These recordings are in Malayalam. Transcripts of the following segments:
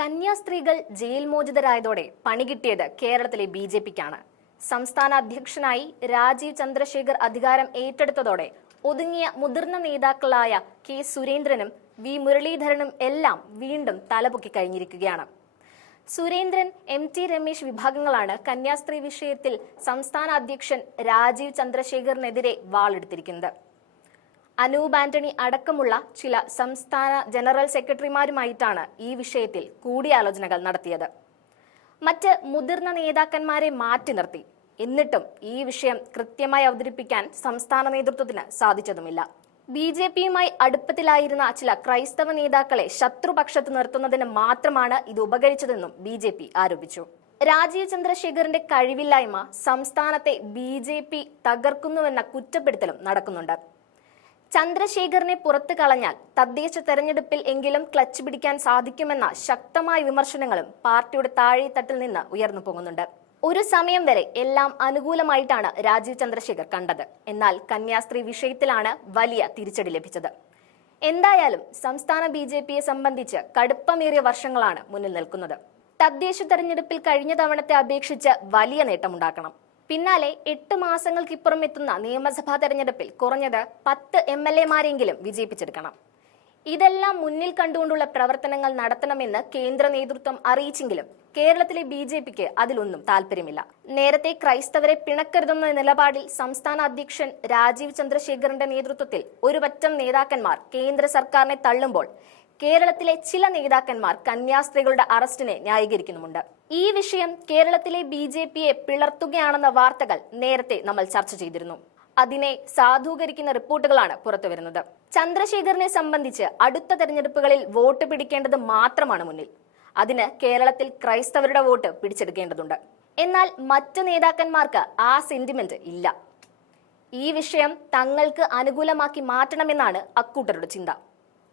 കന്യാസ്ത്രീകൾ ജയിൽ മോചിതരായതോടെ പണി കിട്ടിയത് കേരളത്തിലെ ബി ജെ പിക്കാണ്. സംസ്ഥാന അധ്യക്ഷനായി രാജീവ് ചന്ദ്രശേഖർ അധികാരം ഏറ്റെടുത്തതോടെ ഒതുങ്ങിയ മുതിർന്ന നേതാക്കളായ കെ സുരേന്ദ്രനും വി മുരളീധരനും എല്ലാം വീണ്ടും തലപൊക്കി കഴിഞ്ഞിരിക്കുകയാണ്. സുരേന്ദ്രൻ എം ടി രമേശ് വിഭാഗങ്ങളാണ് കന്യാസ്ത്രീ വിഷയത്തിൽ സംസ്ഥാന അധ്യക്ഷൻ രാജീവ് ചന്ദ്രശേഖറിനെതിരെ വാളെടുത്തിരിക്കുന്നത്. അനൂപ് ആന്റണി അടക്കമുള്ള ചില സംസ്ഥാന ജനറൽ സെക്രട്ടറിമാരുമായിട്ടാണ് ഈ വിഷയത്തിൽ കൂടിയാലോചനകൾ നടത്തിയത്. മറ്റ് മുതിർന്ന നേതാക്കന്മാരെ മാറ്റി നിർത്തി. എന്നിട്ടും ഈ വിഷയം കൃത്യമായി അവതരിപ്പിക്കാൻ സംസ്ഥാന നേതൃത്വത്തിന് സാധിച്ചതുമില്ല. ബി ജെ പിയുമായി അടുപ്പത്തിലായിരുന്ന ചില ക്രൈസ്തവ നേതാക്കളെ ശത്രുപക്ഷത്ത് നിർത്തുന്നതിന് മാത്രമാണ് ഇത് ഉപകരിച്ചതെന്നും ബി ജെ പി ആരോപിച്ചു. രാജീവ് ചന്ദ്രശേഖറിന്റെ കഴിവില്ലായ്മ സംസ്ഥാനത്തെ ബി ജെ പി തകർക്കുന്നുവെന്ന കുറ്റപ്പെടുത്തലും നടക്കുന്നുണ്ട്. ചന്ദ്രശേഖറിനെ പുറത്തു കളഞ്ഞാൽ തദ്ദേശ തെരഞ്ഞെടുപ്പിൽ എങ്കിലും ക്ലച്ച് പിടിക്കാൻ സാധിക്കുമെന്ന ശക്തമായ വിമർശനങ്ങളും പാർട്ടിയുടെ താഴെത്തട്ടിൽ നിന്ന് ഉയർന്നു പോകുന്നുണ്ട് ഒരു സമയം വരെ എല്ലാം അനുകൂലമായിട്ടാണ് രാജീവ് ചന്ദ്രശേഖർ കണ്ടത്. എന്നാൽ കന്യാസ്ത്രീ വിഷയത്തിലാണ് വലിയ തിരിച്ചടി ലഭിച്ചത്. എന്തായാലും സംസ്ഥാന ബി ജെ പിയെ സംബന്ധിച്ച് കടുപ്പമേറിയ വർഷങ്ങളാണ് മുന്നിൽ നിൽക്കുന്നത്. തദ്ദേശ തെരഞ്ഞെടുപ്പിൽ കഴിഞ്ഞ തവണത്തെ അപേക്ഷിച്ച് വലിയ നേട്ടമുണ്ടാക്കണം. പിന്നാലെ എട്ട് മാസങ്ങൾക്കിപ്പുറം എത്തുന്ന നിയമസഭാ തെരഞ്ഞെടുപ്പിൽ കുറഞ്ഞത് പത്ത് എം എൽ എമാരെങ്കിലും വിജയിപ്പിച്ചെടുക്കണം. ഇതെല്ലാം മുന്നിൽ കണ്ടുകൊണ്ടുള്ള പ്രവർത്തനങ്ങൾ നടത്തണമെന്ന് കേന്ദ്ര നേതൃത്വം അറിയിച്ചെങ്കിലും കേരളത്തിലെ ബി ജെ പിക്ക് അതിലൊന്നും താല്പര്യമില്ല നേരത്തെ ക്രൈസ്തവരെ പിണക്കരുതെന്ന നിലപാടിൽ സംസ്ഥാന അധ്യക്ഷൻ രാജീവ് ചന്ദ്രശേഖറിന്റെ നേതൃത്വത്തിൽ ഒരുപറ്റം നേതാക്കന്മാർ കേന്ദ്ര സർക്കാരിനെ തള്ളുമ്പോൾ കേരളത്തിലെ ചില നേതാക്കന്മാർ കന്യാസ്ത്രീകളുടെ അറസ്റ്റിനെ ന്യായീകരിക്കുന്നുമുണ്ട്. ഈ വിഷയം കേരളത്തിലെ ബി ജെ പിയെ പിളർത്തുകയാണെന്ന വാർത്തകൾ നേരത്തെ നമ്മൾ ചർച്ച ചെയ്തിരുന്നു. അതിനെ സാധൂകരിക്കുന്ന റിപ്പോർട്ടുകളാണ് പുറത്തുവരുന്നത്. ചന്ദ്രശേഖറിനെ സംബന്ധിച്ച് അടുത്ത തെരഞ്ഞെടുപ്പുകളിൽ വോട്ട് പിടിക്കേണ്ടത് മാത്രമാണ് മുന്നിൽ. അതിന് കേരളത്തിൽ ക്രൈസ്തവരുടെ വോട്ട് പിടിച്ചെടുക്കേണ്ടതുണ്ട്. എന്നാൽ മറ്റു നേതാക്കന്മാർക്ക് ആ സെന്റിമെന്റ് ഇല്ല. ഈ വിഷയം തങ്ങൾക്ക് അനുകൂലമാക്കി മാറ്റണമെന്നാണ് അക്കൂട്ടരുടെ ചിന്ത.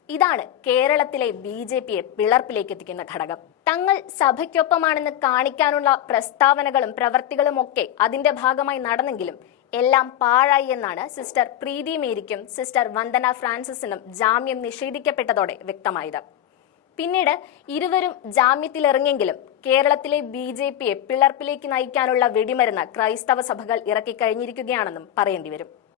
ഇതാണ് കേരളത്തിലെ ബി ജെ പിയെ പിളർപ്പിലേക്ക് എത്തിക്കുന്ന ഘടകം. തങ്ങൾ സഭയ്ക്കൊപ്പമാണെന്ന് കാണിക്കാനുള്ള പ്രസ്താവനകളും പ്രവർത്തികളും ഒക്കെ അതിന്റെ ഭാഗമായി നടന്നെങ്കിലും എല്ലാം പാഴായി എന്നാണ് സിസ്റ്റർ പ്രീതി മേരിക്കും സിസ്റ്റർ വന്ദന ഫ്രാൻസിസിനും ജാമ്യം നിഷേധിക്കപ്പെട്ടതോടെ വ്യക്തമായത്. പിന്നീട് ഇരുവരും ജാമ്യത്തിലിറങ്ങിയെങ്കിലും കേരളത്തിലെ ബി ജെ പിയെ പിളർപ്പിലേക്ക് നയിക്കാനുള്ള വെടിമരുന്ന് ക്രൈസ്തവ സഭകൾ ഇറക്കി കഴിഞ്ഞിരിക്കുകയാണെന്നും പറയേണ്ടി വരും